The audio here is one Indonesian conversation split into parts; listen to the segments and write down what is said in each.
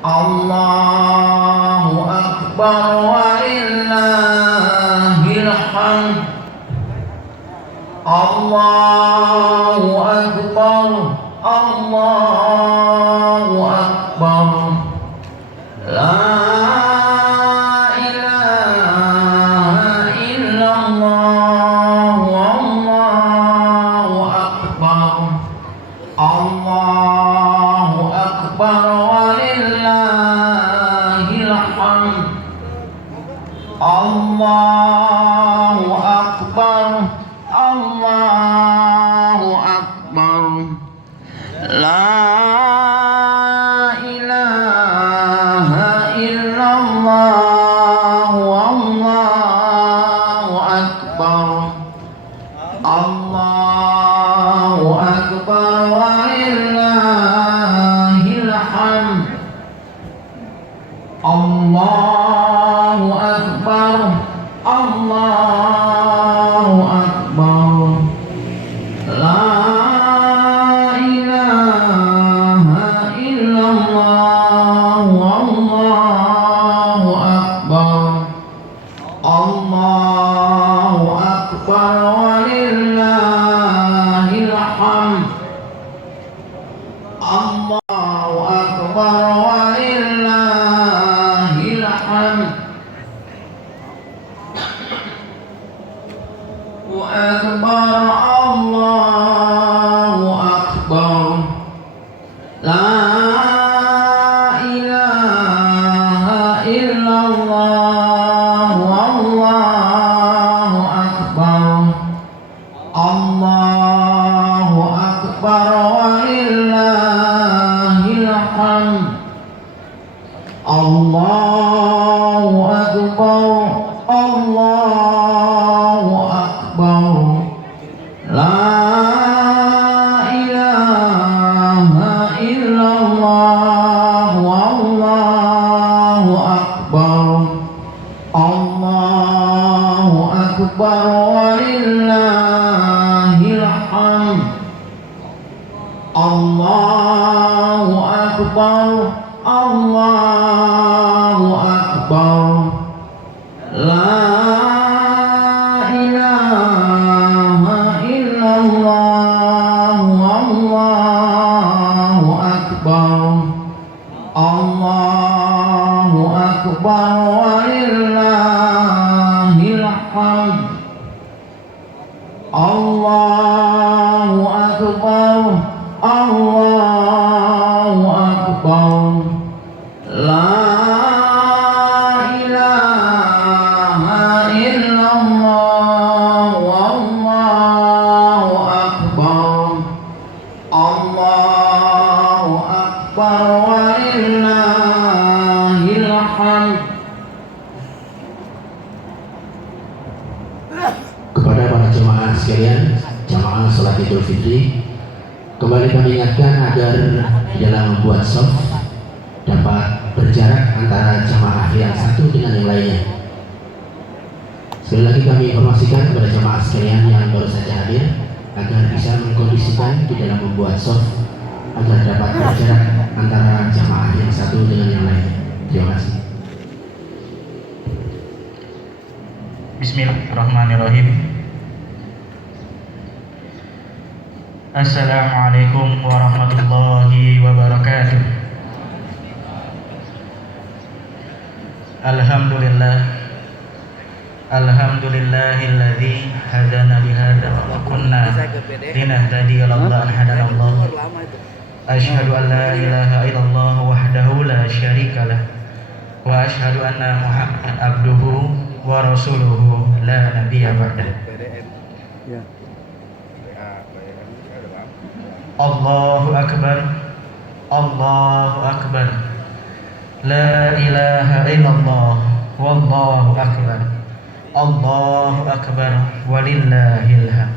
Allahu Akbar walillahil hamd. Allahu Akbar, Allahu Akbar. La ilaha illallah, Allahu Akbar. Allahu Akbar walillahil hamd. Allahu Akbar, Allahu Akbar. La ilaha illallah, Allahu Akbar. Allahu Akbar walillahil hamd. Allahu Akbar, Allahu Akbar. La ilaha illallah, Allahu Akbar. Allahu Akbar walillahil hamd. Allahu Akbar walillahil hamd. Akbar, Allahu Akbar. La ilaha illallah, Allahu Akbar. Allahu Akbar walillahil hamd. Allahu Akbar, Allahu Akbar. La ilaha illallah, Allahu Akbar. Allahu Akbar walillahil hamd. Allahu Akbar, Allahu Akbar. La ilaha illallah, Allahu Akbar. Allahu Akbar walillahil hamd. Allahu Akbar, Allahu Akbar. La ilaha illallah, Allahu Akbar. Allahu Akbar walillahil hamd. Kepada para jemaah sekalian, jemaah salat Idul Fitri, kembali kami ingatkan agar dalam membuat shaf dapat berjarak antara jemaah yang satu dengan yang lainnya. Sekali lagi kami informasikan kepada jemaah sekalian yang baru saja hadir agar bisa mengkondisikan di dalam membuat shaf agar dapat berjarak antara jemaah yang satu dengan yang lainnya. Terima kasih. Bismillahirrahmanirrahim. Assalamualaikum warahmatullahi wabarakatuh. Alhamdulillah. Alhamdulillahilladzi hadana lihada wa kunna linahtadiya laula an hadana Allah. Asyhadu an la ilaha illallah wahdahu la syarika lah. Wa asyhadu anna Muhammadan abduhu wa rasuluhu la nabiyya ba'dah. Allahu Akbar, Allahu Akbar. La ilaha illallah, wallahu akbar. Allahu Akbar walillahil hamd.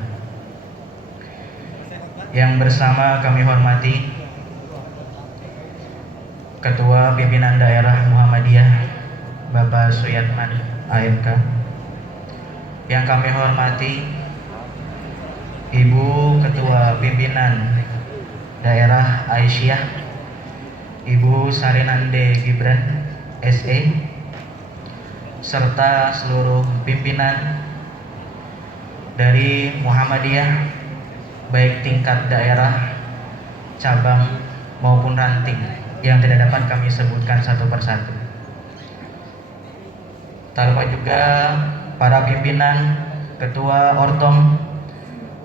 Yang bersama kami hormati Ketua Pimpinan Daerah Muhammadiyah Bapak Suyatman AMK. Yang kami hormati Ibu Ketua Pimpinan Daerah Aisyah Ibu Sarinande Gibran SE, serta seluruh pimpinan dari Muhammadiyah baik tingkat daerah, cabang maupun ranting yang tidak dapat kami sebutkan satu persatu. Tak lupa juga para pimpinan, ketua ortom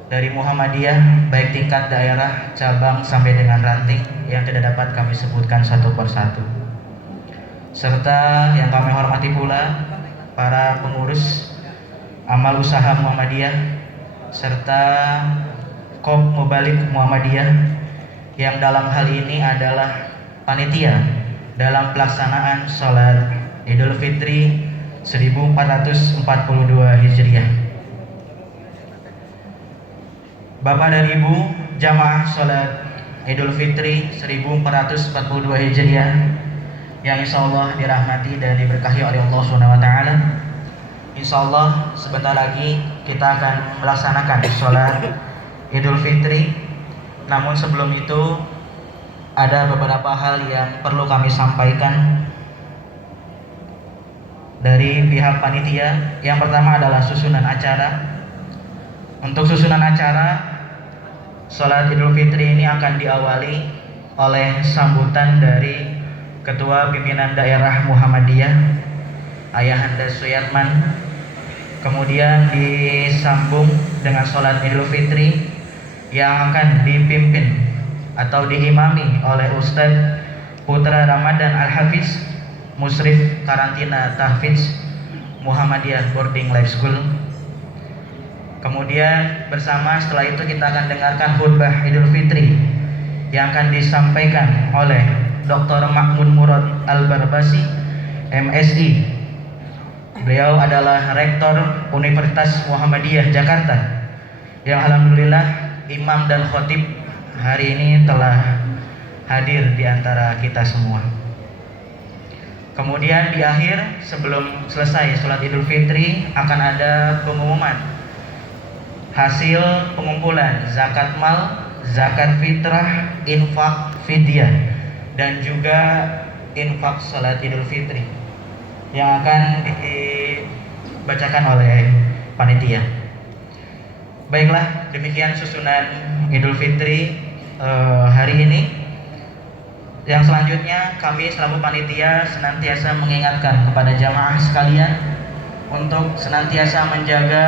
dari Muhammadiyah baik tingkat daerah, cabang sampai dengan ranting yang tidak dapat kami sebutkan satu persatu. Serta yang kami hormati pula para pengurus amal usaha Muhammadiyah serta Kop Mubalik Muhammadiyah yang dalam hal ini adalah panitia dalam pelaksanaan sholat Idul Fitri 1442 Hijriah. Bapak dan Ibu jamaah sholat Idul Fitri 1442 Hijriah yang insya Allah dirahmati dan diberkahi oleh Allah SWT. Insya Allah sebentar lagi kita akan melaksanakan sholat Idul Fitri. Namun sebelum itu ada beberapa hal yang perlu kami sampaikan dari pihak panitia. Yang pertama adalah susunan acara. Untuk susunan acara sholat Idul Fitri ini akan diawali oleh sambutan dari Ketua Pimpinan Daerah Muhammadiyah Ayahanda Suyatman. Kemudian disambung dengan sholat Idul Fitri yang akan dipimpin atau diimami oleh Ustadz Putra Ramadan Al-Hafiz, Musrif Karantina Tahfidz Muhammadiyah Boarding Life School. Kemudian bersama setelah itu kita akan dengarkan khutbah Idul Fitri yang akan disampaikan oleh Dr. Makmun Murad Al-Barbasi, MSI. Beliau adalah Rektor Universitas Muhammadiyah Jakarta yang alhamdulillah imam dan khotib hari ini telah hadir di antara kita semua. Kemudian di akhir sebelum selesai sholat Idul Fitri akan ada pengumuman hasil pengumpulan zakat mal, zakat fitrah, infak fidyah dan juga infak sholat Idul Fitri yang akan dibacakan oleh panitia. Baiklah, demikian susunan Idul Fitri hari ini. Yang selanjutnya kami selaku panitia senantiasa mengingatkan kepada jamaah sekalian untuk senantiasa menjaga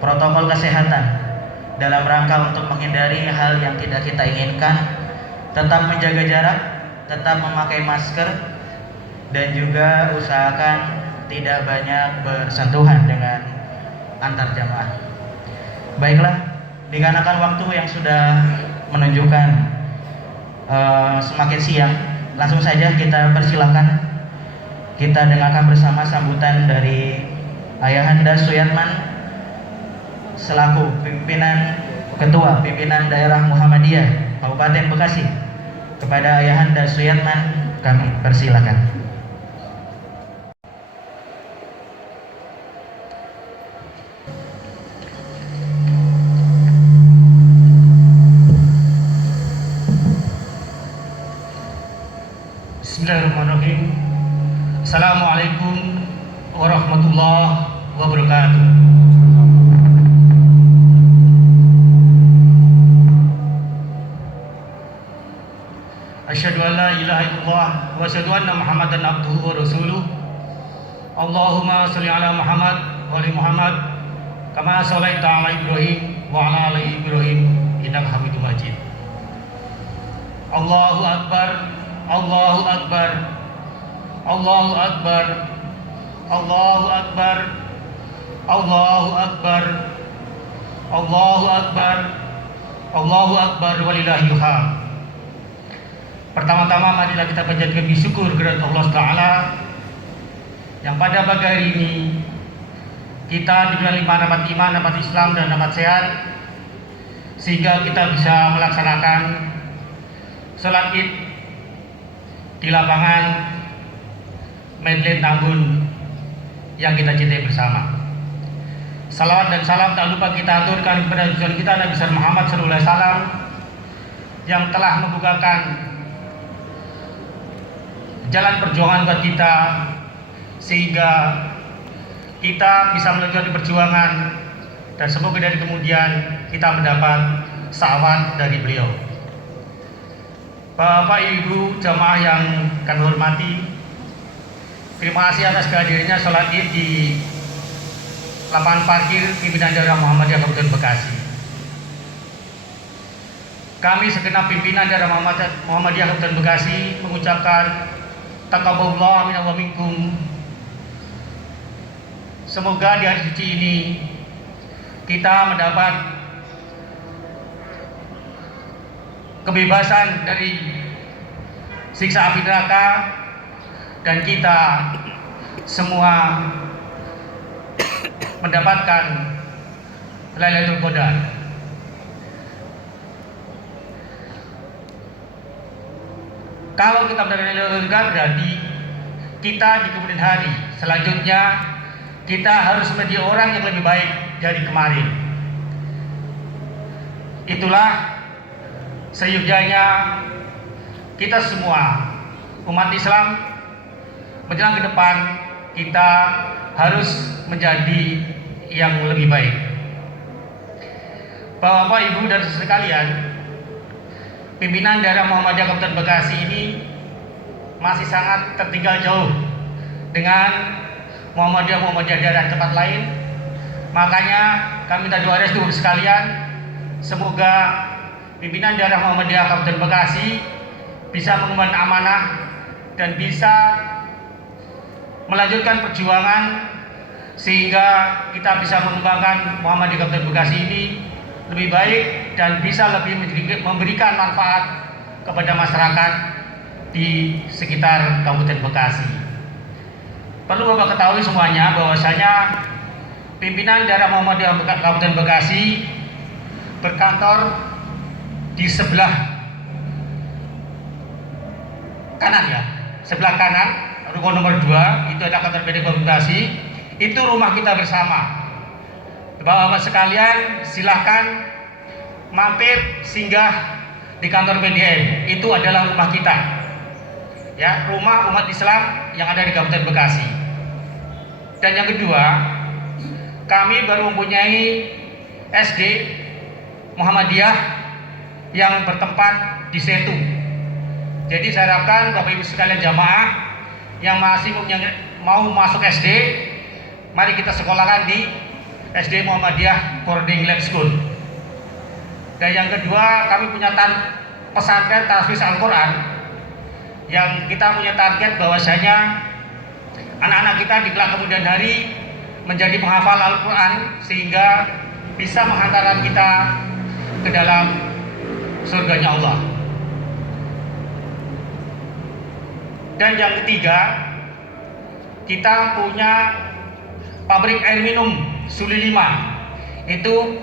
protokol kesehatan dalam rangka untuk menghindari hal yang tidak kita inginkan, tetap menjaga jarak, tetap memakai masker, dan juga usahakan tidak banyak bersentuhan dengan antar jamaah. Baiklah, dikarenakan waktu yang sudah menunjukkan semakin siang, langsung saja kita persilahkan kita dengarkan bersama sambutan dari Ayahanda Suyatman selaku Ketua Pimpinan Daerah Muhammadiyah Kabupaten Bekasi. Kepada Ayahanda Suyatman kami persilahkan. Bismillahirrahmanirrahim. Assalamualaikum warahmatullahi wabarakatuh. Asyhadu an la ilaha illallah wa asyhadu anna Muhammadan abduhu wa rasuluh. Allahumma shalli ala Muhammad wa ali Muhammad kama shallaita ala Ibrahim wa ala ali Ibrahim innaka Hamidum Majid. Allahu akbar. Allahu akbar. Allahu akbar. Allahu akbar. Allahu akbar. Allahu akbar. Allahu akbar walillahil hamd. Pertama-tama marilah kita panjatkan syukur kepada Allah Taala yang pada pagi hari ini kita diberi nikmat iman, nikmat Islam dan nikmat sehat sehingga kita bisa melaksanakan salat Id di lapangan Medlen Tambun yang kita cintai bersama. Salawat dan salam tak lupa kita aturkan kepada junjungan kita Nabi Muhammad SAW yang telah membukakan jalan perjuangan buat kita, sehingga kita bisa melanjutkan perjuangan, dan semoga dari kemudian kita mendapat syafaat dari beliau. Bapak Ibu jamaah yang kami hormati, terima kasih atas kehadirannya sholat Id di lapangan parkir pimpinan daerah Muhammadiyah Kabupaten Bekasi. Kami segenap pimpinan daerah Muhammadiyah Kabupaten Bekasi mengucapkan taqabbalallahu minna wa minkum. Semoga di hari suci ini kita mendapat kebebasan dari siksa api neraka, dan kita semua mendapatkan Lailatul Qadar. Kalau kita mendapatkan Lailatul Qadar, berarti kita di kemudian hari selanjutnya kita harus menjadi orang yang lebih baik dari kemarin. Itulah seyogyanya kita semua umat Islam menjelang ke depan, kita harus menjadi yang lebih baik. Bapak, Ibu, dan saudara sekalian, pimpinan daerah Muhammadiyah Kabupaten Bekasi ini masih sangat tertinggal jauh dengan Muhammadiyah daerah tempat lain. Makanya kami minta doa restu sekalian, semoga pimpinan daerah Muhammadiyah Kabupaten Bekasi bisa mengemban amanah dan bisa melanjutkan perjuangan, sehingga kita bisa mengembangkan Muhammadiyah Kabupaten Bekasi ini lebih baik dan bisa lebih memberikan manfaat kepada masyarakat di sekitar Kabupaten Bekasi. Perlu Bapak ketahui semuanya bahwasanya pimpinan daerah Muhammadiyah Kabupaten Bekasi berkantor di sebelah kanan, ya, sebelah kanan ruko nomor 2 itu ada kantor PDM Bekasi. Itu rumah kita bersama. Bapak-bapak sekalian, silahkan mampir singgah di kantor PDM. Itu adalah rumah kita, ya, rumah umat Islam yang ada di Kabupaten Bekasi. Dan yang kedua, kami baru mempunyai SD Muhammadiyah yang bertempat di Setu. Jadi saya harapkan Bapak Ibu sekalian jamaah yang masih mau masuk SD, mari kita sekolahkan di SD Muhammadiyah Boarding Lab School. Dan yang kedua, kami punya pesantren tahfiz Al-Quran yang kita punya target bahwasanya anak-anak kita di kelak kemudian hari menjadi penghafal Al-Quran, sehingga bisa menghantarkan kita ke dalam surganya Allah. Dan yang ketiga, kita punya pabrik air minum Suli 5. Itu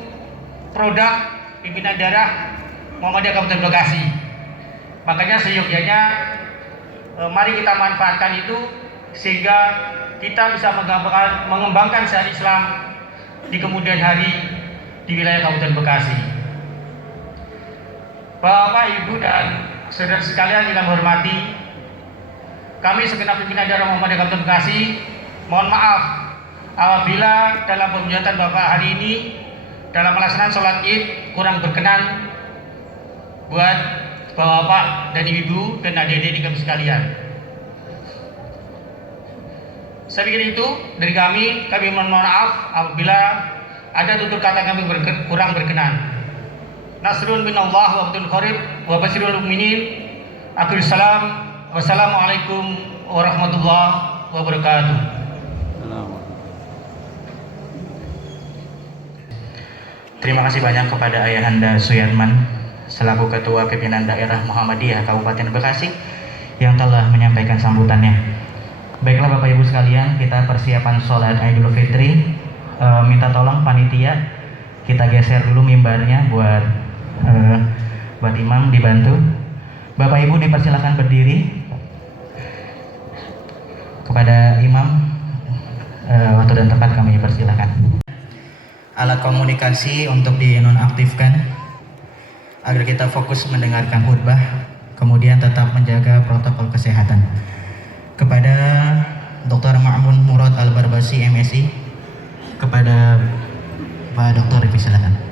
produk pimpinan daerah Muhammadiyah Kabupaten Bekasi. Makanya seyogyanya mari kita manfaatkan itu, sehingga kita bisa mengembangkan syariat Islam di kemudian hari di wilayah Kabupaten Bekasi. Bapak, Ibu, dan saudara sekalian yang kami hormati, kami segenap pimpinan daerah Muhammadiyah Kabupaten Bekasi mohon maaf apabila dalam pemujatan Bapak hari ini dalam pelaksanaan sholat Id kurang berkenan buat Bapak dan Ibu dan adik-adik kami sekalian. Saya pikir itu dari kami mohon maaf apabila ada tutur kata kami kurang berkenan. Nasrun minallah wa fathun qarib wa basyirul mu'minin. Akhir salam. Wassalamualaikum warahmatullahi wabarakatuh. Terima kasih banyak kepada Ayahanda Suyatman selaku Ketua Pimpinan Daerah Muhammadiyah Kabupaten Bekasi yang telah menyampaikan sambutannya. Baiklah Bapak Ibu sekalian, kita persiapan sholat Idul Fitri. Minta tolong panitia kita geser dulu mimbarnya buat imam dibantu. Bapak Ibu dipersilakan berdiri. Kepada imam waktu dan tempat kami persilakan. Alat komunikasi untuk dinonaktifkan agar kita fokus mendengarkan khutbah, kemudian tetap menjaga protokol kesehatan. kepada Dr. Ma'mun Murad Al-Barbasi MSI, kepada Pak Dr. dipersilakan.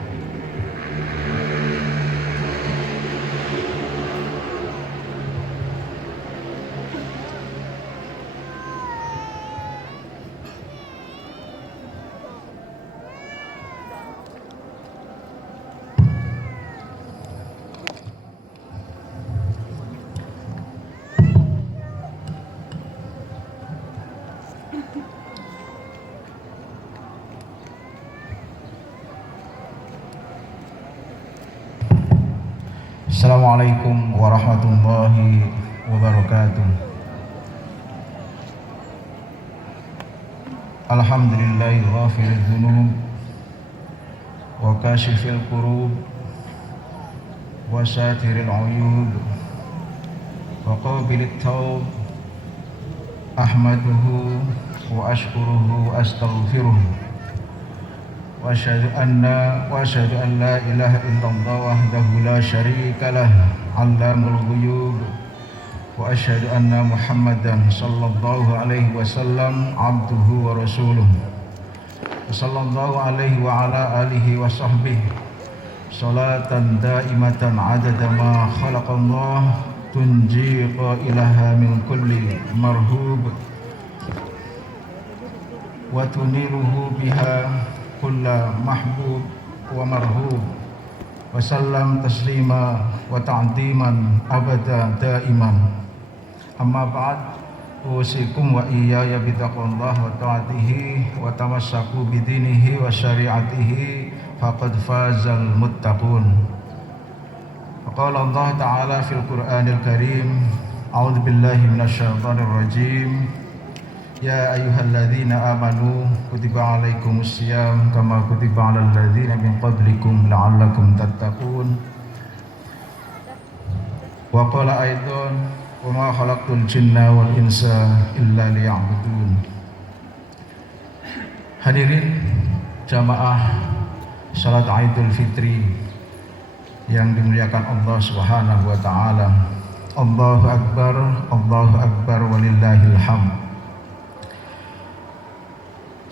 Assalamualaikum warahmatullahi wabarakatuh. Alhamdulillahi ghafiril dzunub wa kashifil kurub wa satiril uyub wa qabilit taub, ahmaduhu wa ashkuruhu astaghfiruh wa asyhadu an la ilaha illallah wahdahu la syarika lah allamul ghuyub wa asyhadu anna Muhammadan sallallahu alaihi wasallam abduhu wa rasuluh sallallahu alaihi wa ala alihi wa sahbihi salatan daimatan adada ma khalaqallah tunji qailaha min kulli marhub wa tuniruhu biha kulla mahbub wa marhub wa sallam taslima wa ta'diman abada daiman. Amma ba'd, usikum wa iyaya bitaqwallah wa ta'atihi wa tamassaku bidinihi wa syari'atihi faqad fazal muttaqun. Qala Allah Ta'ala fil Qur'anil Karim, a'udzu billahi minasyaitonir rajim. Ya ayyuhalladzina amanu kutiba alaikumus syiyam kama kutiba alal ladzina min qablikum la'allakum tattaqun. Wa qala aidan wa ma khalaqtul jinna wal insa illa liya'budun. Hadirin jamaah salat Idul Fitri yang dimuliakan Allah Subhanahu wa taala. Allahu akbar walillahil hamd.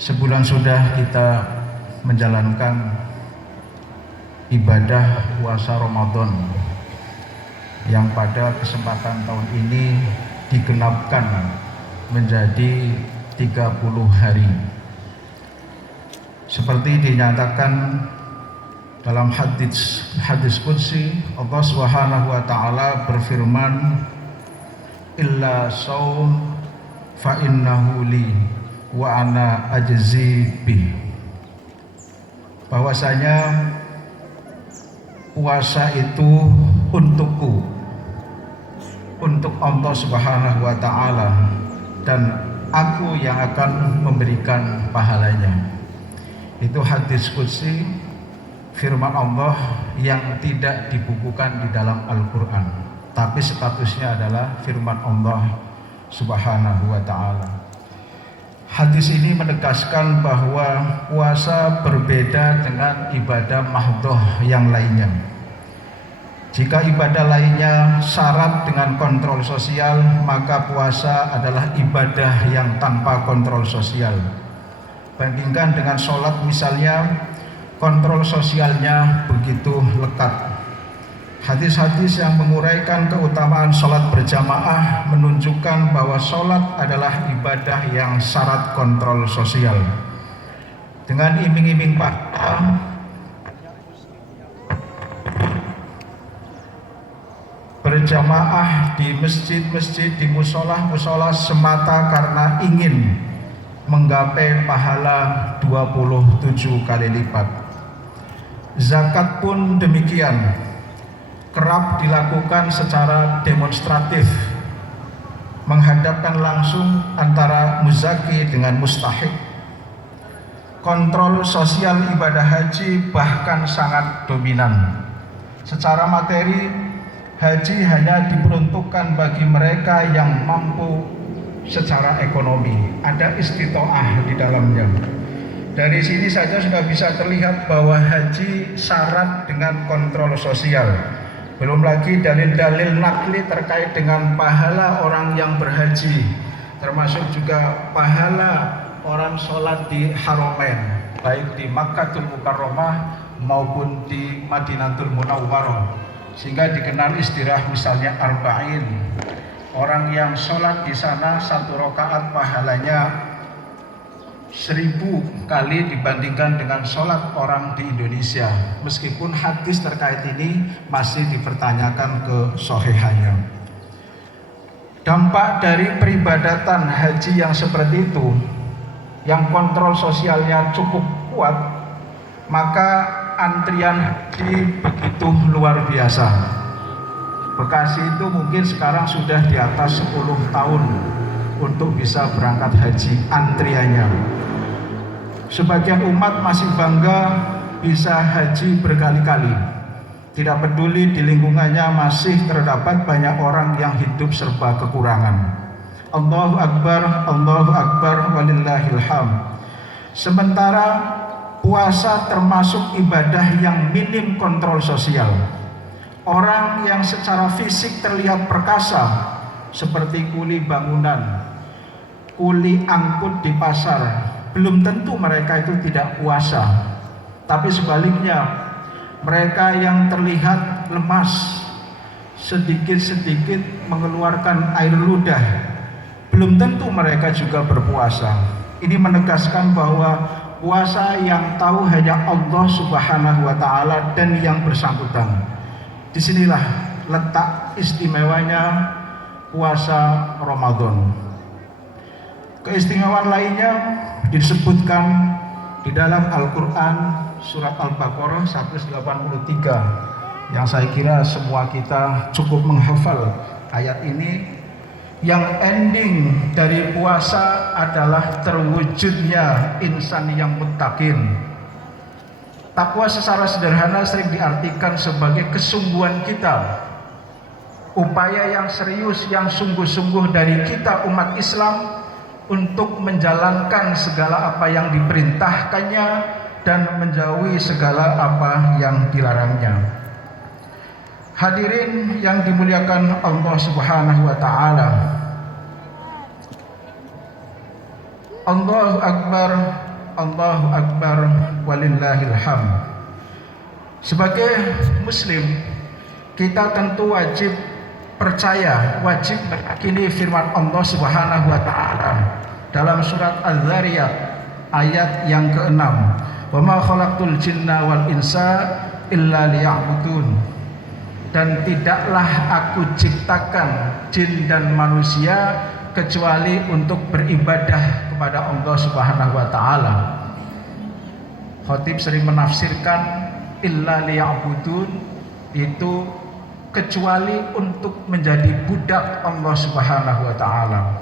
Sebulan sudah kita menjalankan ibadah puasa Ramadan yang pada kesempatan tahun ini digenapkan menjadi 30 hari. Seperti dinyatakan dalam hadis qudsi, Allah Subhanahu wa taala berfirman, illa shaum fa innahu li wa ana ajzi bih. Bahwasanya puasa itu untukku, untuk Allah Subhanahu wa taala, dan aku yang akan memberikan pahalanya. Itu hadis qudsi, firman Allah yang tidak dibukukan di dalam Al-Quran, tapi statusnya adalah firman Allah Subhanahu wa taala. Hadis ini menegaskan bahwa puasa berbeda dengan ibadah mahdhah yang lainnya. Jika ibadah lainnya syarat dengan kontrol sosial, maka puasa adalah ibadah yang tanpa kontrol sosial. Bandingkan dengan sholat misalnya, kontrol sosialnya begitu lekat. Hadis-hadis yang menguraikan keutamaan sholat berjamaah menunjukkan bahwa sholat adalah ibadah yang syarat kontrol sosial. Dengan iming-iming pahala, berjamaah di masjid-masjid, di musola-musola semata karena ingin menggapai pahala 27 kali lipat. Zakat pun demikian, kerap dilakukan secara demonstratif, menghadapkan langsung antara muzaki dengan mustahik. Kontrol sosial ibadah haji bahkan sangat dominan. Secara materi, haji hanya diperuntukkan bagi mereka yang mampu secara ekonomi, ada istitoah di dalamnya. Dari sini saja sudah bisa terlihat bahwa haji syarat dengan kontrol sosial. Belum lagi dalil-dalil nakli terkait dengan pahala orang yang berhaji termasuk juga pahala orang sholat di Haramain, baik di Makkatul Mukarramah maupun di Madinatul Munawwarah, sehingga dikenal istilah misalnya arba'in. Orang yang sholat di sana 1 rakaat pahalanya 1000 kali dibandingkan dengan sholat orang di Indonesia. Meskipun hadis terkait ini masih dipertanyakan kesohihannya. Dampak dari peribadatan haji yang seperti itu, yang kontrol sosialnya cukup kuat, maka antrian haji begitu luar biasa. Bekasi itu mungkin sekarang sudah di atas 10 tahun untuk bisa berangkat haji antriannya. Sebagian umat masih bangga bisa haji berkali-kali. Tidak peduli di lingkungannya masih terdapat banyak orang yang hidup serba kekurangan. Allahu Akbar, walillahil hamd. Sementara puasa termasuk ibadah yang minim kontrol sosial. Orang yang secara fisik terlihat perkasa seperti kuli bangunan, kuli angkut di pasar, belum tentu mereka itu tidak puasa. Tapi sebaliknya, mereka yang terlihat lemas, sedikit-sedikit mengeluarkan air ludah, belum tentu mereka juga berpuasa. Ini menegaskan bahwa puasa yang tahu hanya Allah Subhanahu wa Ta'ala dan yang bersangkutan. Disinilah letak istimewanya puasa Ramadan. Keistimewaan lainnya disebutkan di dalam Al-Quran surat Al-Baqarah 183, yang saya kira semua kita cukup menghafal ayat ini, yang ending dari puasa adalah terwujudnya insan yang muttaqin. Takwa secara sederhana sering diartikan sebagai kesungguhan kita, upaya yang serius, yang sungguh-sungguh dari kita umat Islam untuk menjalankan segala apa yang diperintahkannya dan menjauhi segala apa yang dilarangnya. Hadirin yang dimuliakan Allah Subhanahu wa Ta'ala, Allahu Akbar, walillahil hamd. Sebagai muslim, kita tentu wajib percaya, wajib meyakini firman Allah Subhanahu wa Ta'ala dalam surat Az-Zariyat ayat yang ke-6, wa ma khalaqtul jinna wal insa illa liya'budun. Dan tidaklah aku ciptakan jin dan manusia kecuali untuk beribadah kepada Allah Subhanahu wa Ta'ala. Khatib sering menafsirkan illa liya'budun itu kecuali untuk menjadi budak Allah Subhanahu wa Ta'ala.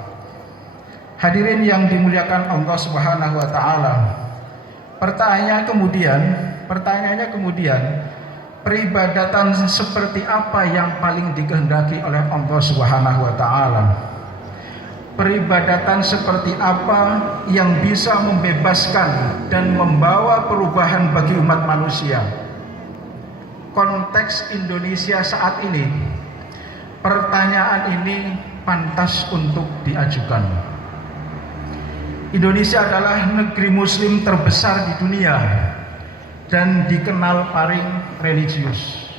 Hadirin yang dimuliakan Allah Subhanahu wa Ta'ala, pertanyaannya kemudian, peribadatan seperti apa yang paling dikehendaki oleh Allah Subhanahu wa Ta'ala? Peribadatan seperti apa yang bisa membebaskan dan membawa perubahan bagi umat manusia? Konteks Indonesia saat ini, pertanyaan ini pantas untuk diajukan. Indonesia adalah negeri muslim terbesar di dunia dan dikenal paling religius.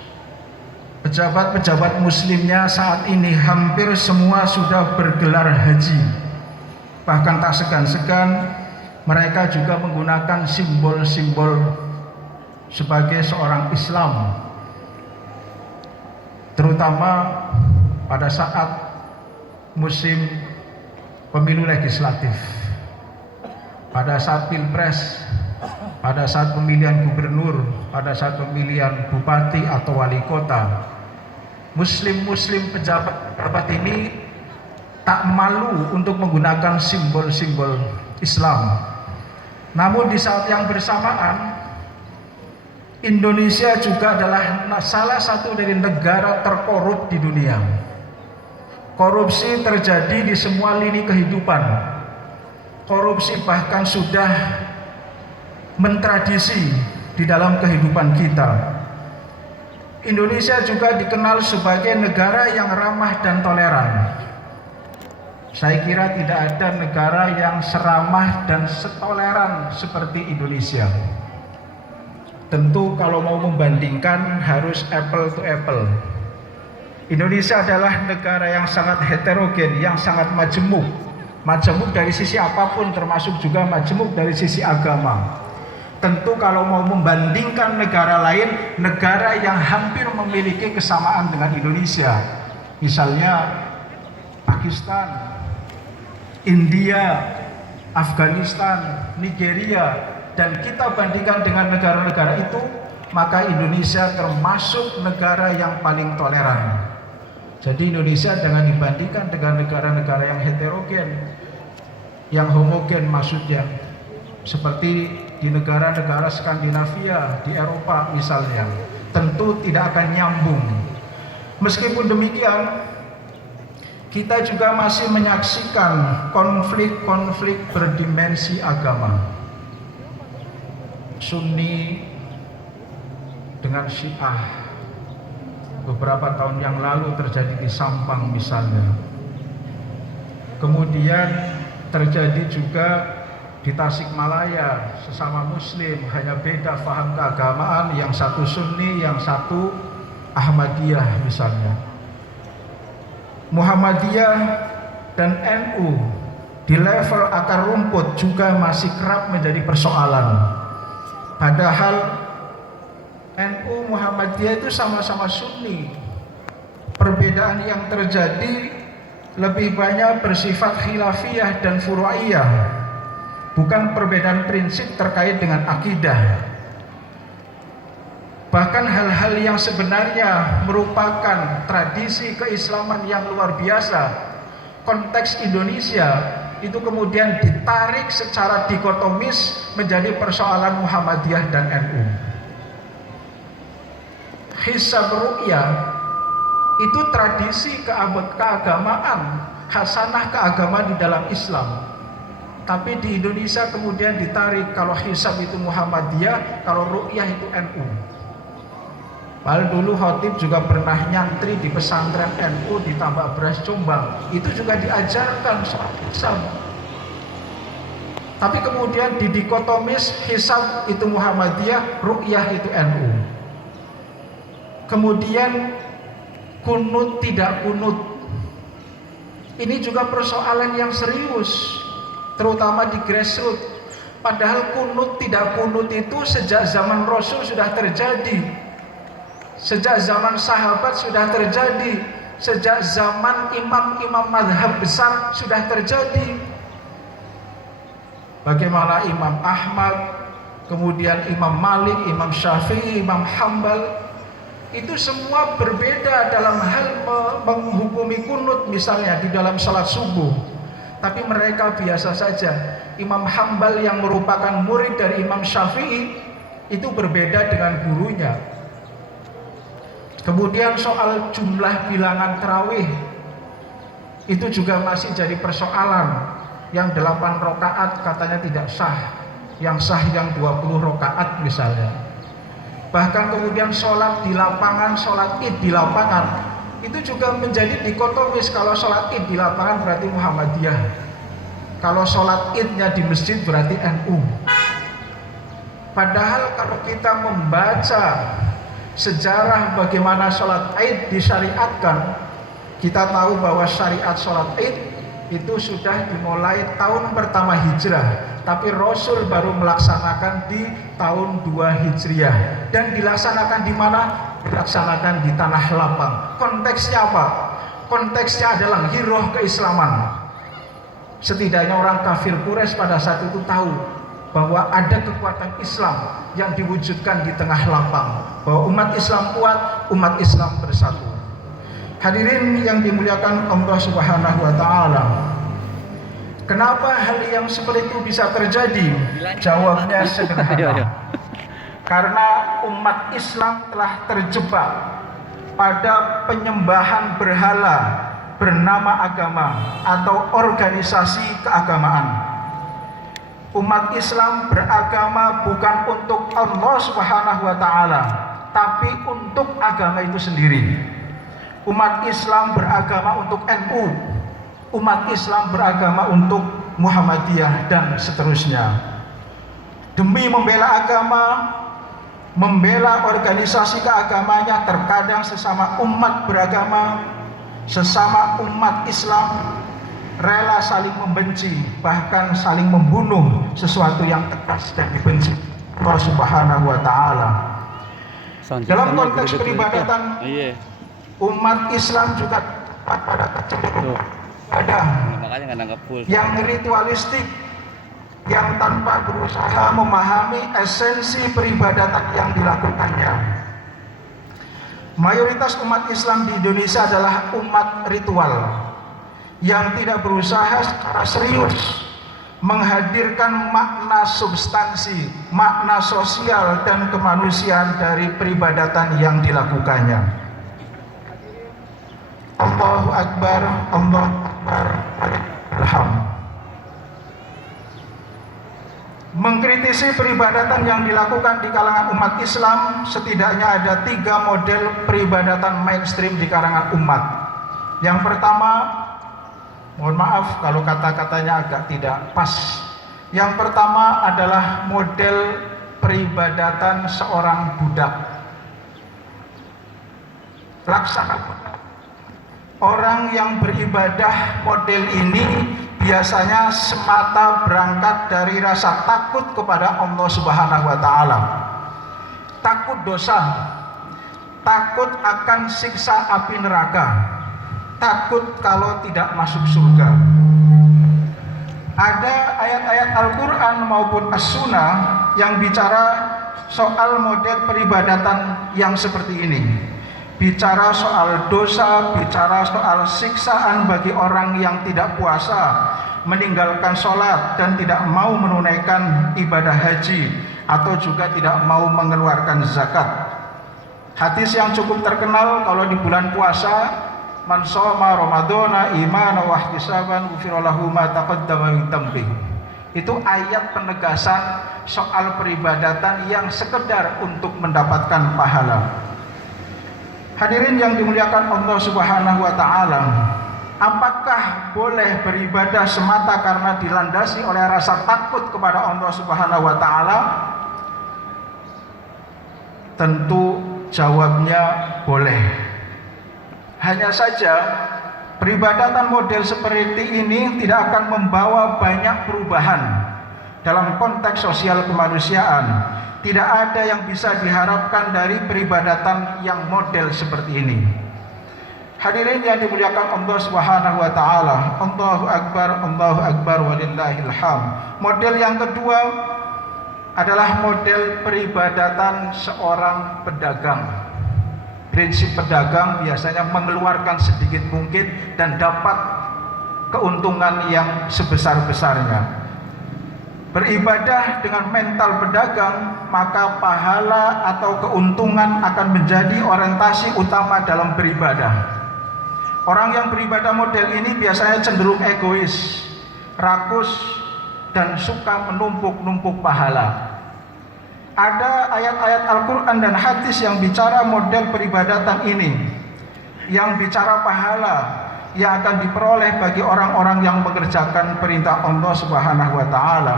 Pejabat-pejabat muslimnya saat ini hampir semua sudah bergelar haji. Bahkan tak segan-segan mereka juga menggunakan simbol-simbol sebagai seorang Islam, terutama pada saat musim pemilu legislatif, pada saat pilpres, pada saat pemilihan gubernur, pada saat pemilihan bupati atau wali kota. Muslim-muslim pejabat ini tak malu untuk menggunakan simbol-simbol Islam. Namun di saat yang bersamaan, Indonesia juga adalah salah satu dari negara terkorup di dunia. Korupsi terjadi di semua lini kehidupan. Korupsi bahkan sudah mentradisi di dalam kehidupan kita. Indonesia juga dikenal sebagai negara yang ramah dan toleran. Saya kira tidak ada negara yang seramah dan setoleran seperti Indonesia. Tentu kalau mau membandingkan harus apple to apple. Indonesia adalah negara yang sangat heterogen, yang sangat majemuk. Majemuk dari sisi apapun, termasuk juga majemuk dari sisi agama. Tentu kalau mau membandingkan negara lain, negara yang hampir memiliki kesamaan dengan Indonesia, misalnya Pakistan, India, Afghanistan, Nigeria, dan kita bandingkan dengan negara-negara itu, maka Indonesia termasuk negara yang paling toleran. Jadi Indonesia jangan dibandingkan dengan negara-negara yang heterogen, yang homogen maksudnya, seperti di negara-negara Skandinavia, di Eropa misalnya, tentu tidak akan nyambung. Meskipun demikian, kita juga masih menyaksikan konflik-konflik berdimensi agama. Sunni dengan Syiah. Beberapa tahun yang lalu terjadi di Sampang misalnya. Kemudian terjadi juga di Tasikmalaya, sesama Muslim, hanya beda paham keagamaan, yang satu Sunni, yang satu Ahmadiyah misalnya. Muhammadiyah dan NU di level akar rumput juga masih kerap menjadi persoalan. Padahal NU Muhammadiyah itu sama-sama Sunni. Perbedaan yang terjadi lebih banyak bersifat khilafiyah dan furu'iyah, bukan perbedaan prinsip terkait dengan akidah. Bahkan hal-hal yang sebenarnya merupakan tradisi keislaman yang luar biasa, konteks Indonesia itu kemudian ditarik secara dikotomis menjadi persoalan Muhammadiyah dan NU. Hisab ru'yah itu tradisi keagamaan, hasanah keagamaan di dalam Islam. Tapi di Indonesia kemudian ditarik, kalau hisab itu Muhammadiyah, kalau ru'yah itu NU. Padahal dulu khotib juga pernah nyantri di pesantren NU di Tambak Beras Jombang. Itu juga diajarkan soal hisab. Tapi kemudian didikotomis, hisab itu Muhammadiyah, ru'yah itu NU. Kemudian kunut tidak kunut. Ini juga persoalan yang serius, terutama di grassroots. Padahal kunut tidak kunut itu sejak zaman Rasul sudah terjadi. Sejak zaman sahabat sudah terjadi, sejak zaman imam-imam madhab besar sudah terjadi. Bagaimana Imam Ahmad, kemudian Imam Malik, Imam Syafi'i, Imam Hambal, itu semua berbeda dalam hal menghukumi kunut misalnya di dalam salat subuh. Tapi mereka biasa saja. Imam Hambal yang merupakan murid dari Imam Syafi'i itu berbeda dengan gurunya. Kemudian soal jumlah bilangan tarawih itu juga masih jadi persoalan. Yang 8 rakaat katanya tidak sah, yang sah yang 20 rakaat misalnya. Bahkan kemudian sholat di lapangan, sholat id di lapangan, itu juga menjadi dikotomis. Kalau sholat id di lapangan berarti Muhammadiyah, kalau sholat idnya di masjid berarti NU. Padahal kalau kita membaca sejarah bagaimana sholat id disyariatkan, kita tahu bahwa syariat sholat id itu sudah dimulai tahun pertama hijrah, tapi Rasul baru melaksanakan di tahun 2 Hijriah. Dan dilaksanakan di mana? Dilaksanakan di tanah lapang. Konteksnya apa? Konteksnya adalah giroh keislaman. Setidaknya orang kafir Quraisy pada saat itu tahu bahwa ada kekuatan Islam yang diwujudkan di tengah lapang, bahwa umat Islam kuat, umat Islam bersatu. Hadirin yang dimuliakan Allah Subhanahu wa taala. Kenapa hal yang seperti itu bisa terjadi? Jawabnya sederhana. Karena umat Islam telah terjebak pada penyembahan berhala bernama agama atau organisasi keagamaan. Umat Islam beragama bukan untuk Allah Subhanahu wa taala, tapi untuk agama itu sendiri. Umat Islam beragama untuk NU, umat Islam beragama untuk Muhammadiyah dan seterusnya. Demi membela agama, membela organisasi keagamanya, terkadang sesama umat beragama, sesama umat Islam rela saling membenci, bahkan saling membunuh sesuatu yang tegas dan dibenci Allah Subhanahu wa taala. Dalam konteks peribadatan, umat Islam juga pada kecenderungan ada yang ritualistik, yang tanpa berusaha memahami esensi peribadatan yang dilakukannya. Mayoritas umat Islam di Indonesia adalah umat ritual yang tidak berusaha secara serius menghadirkan makna substansi, makna sosial dan kemanusiaan dari peribadatan yang dilakukannya. Allahu Akbar, Allahu Akbar, Alhamdulillah. Mengkritisi peribadatan yang dilakukan di kalangan umat Islam, setidaknya ada 3 model peribadatan mainstream di kalangan umat. Yang pertama, mohon maaf kalau kata-katanya agak tidak pas. Yang pertama adalah model peribadatan seorang budak. Laksana orang yang beribadah model ini biasanya semata berangkat dari rasa takut kepada Allah Subhanahu wa taala. Takut dosa, takut akan siksa api neraka, takut kalau tidak masuk surga. Ada ayat-ayat Al-Qur'an maupun As-Sunnah yang bicara soal model peribadatan yang seperti ini. Bicara soal dosa, bicara soal siksaan bagi orang yang tidak puasa, meninggalkan sholat dan tidak mau menunaikan ibadah haji, atau juga tidak mau mengeluarkan zakat. Hadis yang cukup terkenal kalau di bulan puasa, man shoma ramadhana imanan wa ihtisaban ghufira lahu ma taqaddama min dhanbi. Itu ayat penegasan soal peribadatan yang sekedar untuk mendapatkan pahala. Hadirin yang dimuliakan Allah Subhanahu wa taala, apakah boleh beribadah semata karena dilandasi oleh rasa takut kepada Allah Subhanahu wa taala? Tentu jawabnya boleh. Hanya saja peribadatan model seperti ini tidak akan membawa banyak perubahan dalam konteks sosial kemanusiaan. Tidak ada yang bisa diharapkan dari peribadatan yang model seperti ini. Hadirin yang dimuliakan Allah Subhanahu wa taala, Allahu Akbar walillahil hamd. Model yang kedua adalah model peribadatan seorang pedagang. Prinsip pedagang biasanya mengeluarkan sedikit mungkin dan dapat keuntungan yang sebesar-besarnya. Beribadah dengan mental pedagang, maka pahala atau keuntungan akan menjadi orientasi utama dalam beribadah. Orang yang beribadah model ini biasanya cenderung egois, rakus, dan suka menumpuk-numpuk pahala. Ada ayat-ayat Al-Quran dan hadis yang bicara model peribadatan ini, yang bicara pahala yang akan diperoleh bagi orang-orang yang mengerjakan perintah Allah Subhanahu wa taala.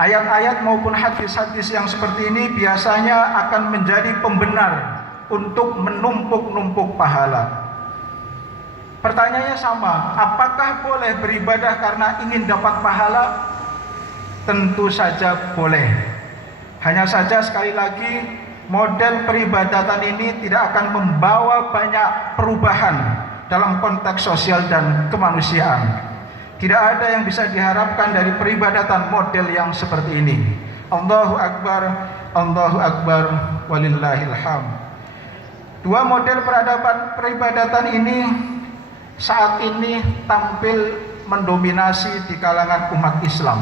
Ayat-ayat maupun hadis-hadis yang seperti ini biasanya akan menjadi pembenar untuk menumpuk-numpuk pahala. Pertanyaannya sama, apakah boleh beribadah karena ingin dapat pahala? Tentu saja boleh. Hanya saja sekali lagi, model peribadatan ini tidak akan membawa banyak perubahan dalam konteks sosial dan kemanusiaan. Tidak ada yang bisa diharapkan dari peribadatan model yang seperti ini. Allahu Akbar, walillahil hamd. Dua model peribadatan ini saat ini tampil mendominasi di kalangan umat Islam.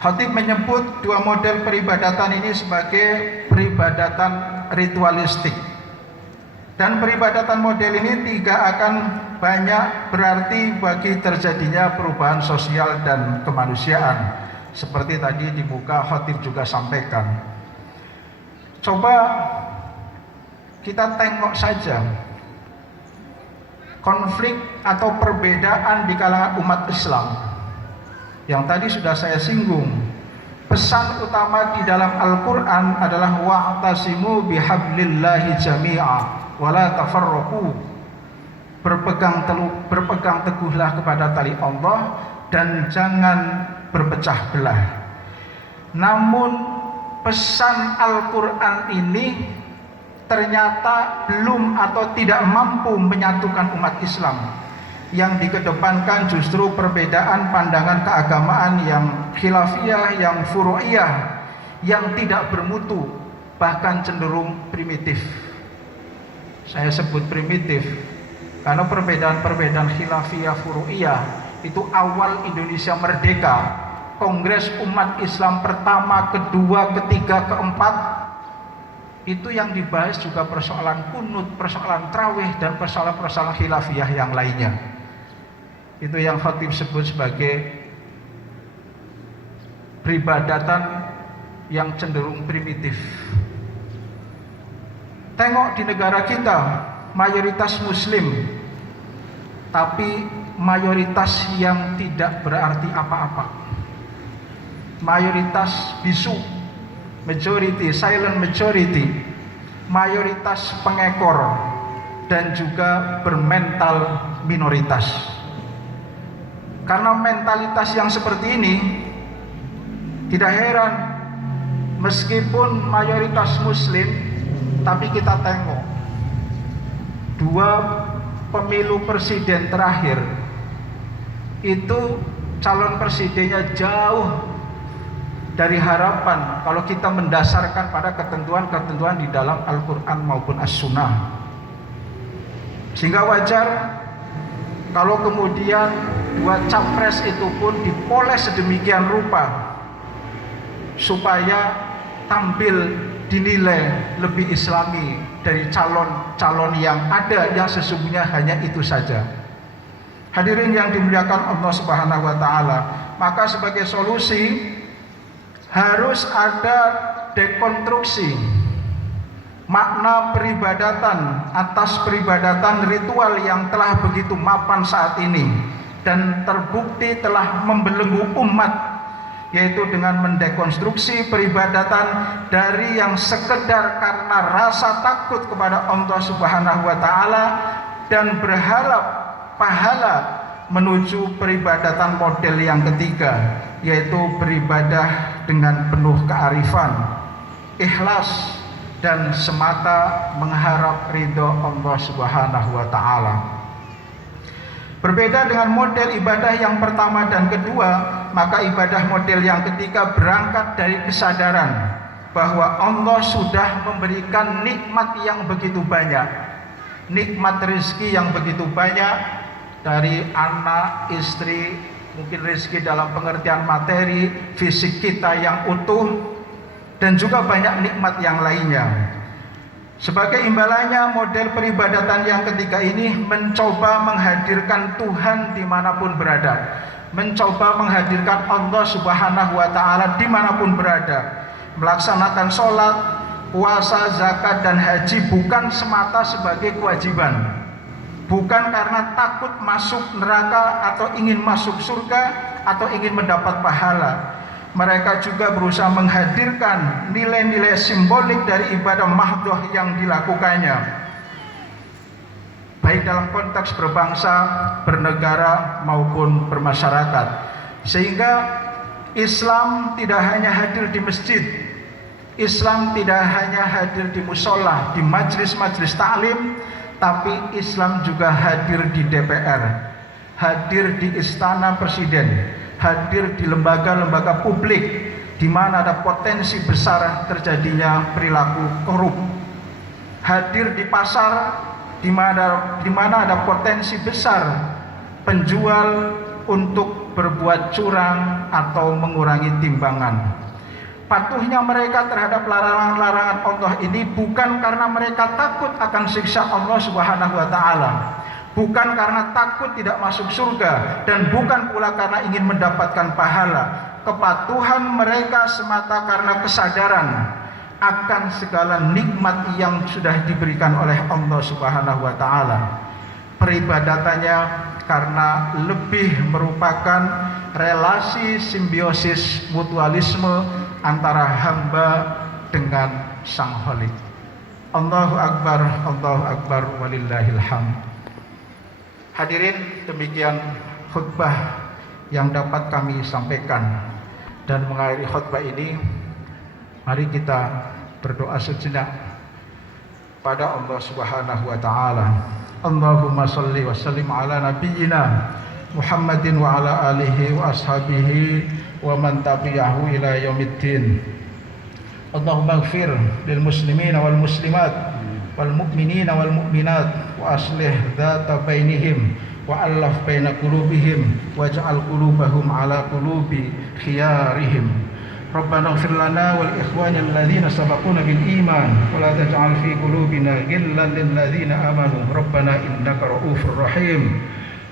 Khatib menyebut dua model peribadatan ini sebagai peribadatan ritualistik. Dan peribadatan model ini tidak akan banyak berarti bagi terjadinya perubahan sosial dan kemanusiaan. Seperti tadi di muka khatib juga sampaikan. Coba kita tengok saja konflik atau perbedaan di kalangan umat Islam. Yang tadi sudah saya singgung, pesan utama di dalam Al-Quran adalah wa'tasimu bihablillahi jami'a wala tafarraqu. Berpegang teguhlah kepada tali Allah dan jangan berpecah belah. Namun pesan Al-Quran ini ternyata belum atau tidak mampu menyatukan umat Islam. Yang dikedepankan justru perbedaan pandangan keagamaan yang khilafiyah, yang furu'iyah, yang tidak bermutu, bahkan cenderung primitif. Saya sebut primitif karena perbedaan-perbedaan khilafiyah, furu'iyah itu awal Indonesia merdeka, Kongres Umat Islam pertama, kedua, ketiga, keempat, itu yang dibahas juga persoalan kunut, persoalan trawih, dan persoalan-persoalan khilafiyah yang lainnya. Itu yang khatib sebut sebagai peribadatan yang cenderung primitif. Tengok di negara kita, mayoritas muslim, tapi mayoritas yang tidak berarti apa-apa. Mayoritas bisu, majority, silent majority, mayoritas pengekor, dan juga bermental minoritas. Karena mentalitas yang seperti ini, tidak heran meskipun mayoritas muslim, tapi kita tengok dua pemilu presiden terakhir itu calon presidennya jauh dari harapan kalau kita mendasarkan pada ketentuan-ketentuan di dalam Al-Quran maupun As-Sunnah. Sehingga wajar kalau kemudian dua capres itu pun dipoles sedemikian rupa supaya tampil dinilai lebih islami dari calon-calon yang ada, yang sesungguhnya hanya itu saja. Hadirin yang dimuliakan Allah Subhanahu wa taala, maka sebagai solusi harus ada dekonstruksi makna peribadatan atas peribadatan ritual yang telah begitu mapan saat ini dan terbukti telah membelenggu umat, yaitu dengan mendekonstruksi peribadatan dari yang sekedar karena rasa takut kepada Allah Subhanahu wa taala dan berharap pahala menuju peribadatan model yang ketiga, yaitu beribadah dengan penuh kearifan, ikhlas, dan semata mengharap ridho Allah Subhanahu wa taala. Berbeda dengan model ibadah yang pertama dan kedua, maka ibadah model yang ketiga berangkat dari kesadaran bahwa Allah sudah memberikan nikmat yang begitu banyak, nikmat rezeki yang begitu banyak, dari anak, istri, mungkin rezeki dalam pengertian materi, fisik kita yang utuh, dan juga banyak nikmat yang lainnya. Sebagai imbalannya, model peribadatan yang ketiga ini mencoba menghadirkan Tuhan dimanapun berada, mencoba menghadirkan Allah Subhanahu wa taala dimanapun berada. Melaksanakan sholat, puasa, zakat, dan haji bukan semata sebagai kewajiban, bukan karena takut masuk neraka atau ingin masuk surga atau ingin mendapat pahala. Mereka juga berusaha menghadirkan nilai-nilai simbolik dari ibadah mahdhah yang dilakukannya, baik dalam konteks berbangsa, bernegara, maupun bermasyarakat. Sehingga Islam tidak hanya hadir di masjid, Islam tidak hanya hadir di musola, di majlis-majlis taklim, tapi Islam juga hadir di DPR, hadir di istana presiden, hadir di lembaga-lembaga publik di mana ada potensi besar terjadinya perilaku korup, hadir di pasar di mana ada potensi besar penjual untuk berbuat curang atau mengurangi timbangan. Patuhnya mereka terhadap larangan-larangan Allah ini bukan karena mereka takut akan siksa Allah Subhanahu wa taala, bukan karena takut tidak masuk surga, dan bukan pula karena ingin mendapatkan pahala. Kepatuhan mereka semata karena kesadaran akan segala nikmat yang sudah diberikan oleh Allah Subhanahu wa taala. peribadatannya karena lebih merupakan relasi simbiosis mutualisme antara hamba dengan Sang Khalik. Allahu Akbar, walillahil hamd. Hadirin, demikian khutbah yang dapat kami sampaikan. Dan mengakhiri khutbah ini, mari kita berdoa sejenak pada Allah Subhanahu wa taala. Allahumma shalli wa sallim ala nabiyyina Muhammadin wa ala alihi wa ashabihi wa man tabi'ahu ila yaumiddin. Allahumma ighfir lil muslimina wal muslimat wal mu'minina wal mu'minat wa aslih dzata bainihim wa allaf baina qulubihim waj'al qulubahum ala qulubi khiyarihim. Rabbana ighfir lana wal ikhwanil ladzina sabaquna bil iman wa la taj'al fi qulubina ghillan lil ladzina amanu rabbana innaka ra'ufur rahim.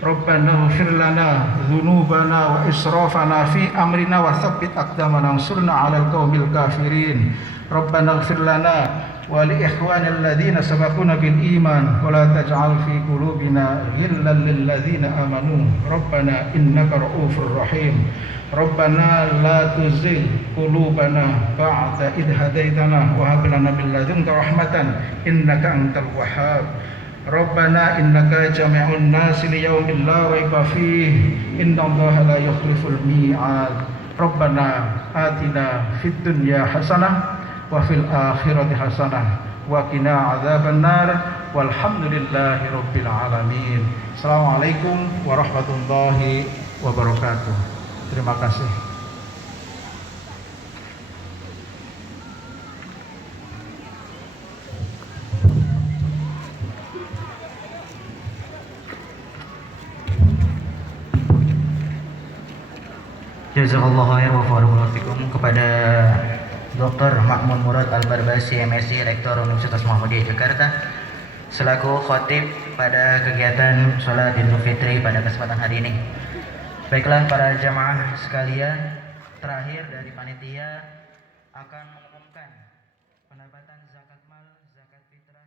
Rabbana ighfir lana dzunubana wa israfana fi amrina wa tsabbit aqdamana wansurna 'alal qaumil kafirin. Rabbana ighfir lana wa li ikhwanil ladzina sabaquna bil iman wa la taj'al fi qulubina ghillan lil ladzina amanu rabbana innaka ra'ufur rahim. Rabbana la tuzigh qulubana ba'da idh hadaitana wa hab lana min ladunka rahmatan innaka antal wahhab. Rabbana innaka jami'un nasi li yaumin la raiba fihi innallaha la yukhliful mi'ad. Rabbana atina fid dunya hasanah wa fil akhirati hasanah wa qina adzabannar walhamdulillahi rabbil alamin. Assalamualaikum warahmatullahi wabarakatuh. Terima kasih. Jazakallahu khair wa barakallahu fikum kepada Dr. Ma'mun Murad Al-Barbasi, MSc, Rektor Universitas Muhammadiyah Jakarta, selaku khotib pada kegiatan sholat Idul Fitri pada kesempatan hari ini. Baiklah para jamaah sekalian, terakhir dari panitia akan mengumumkan pendapatan zakat mal, zakat fitrah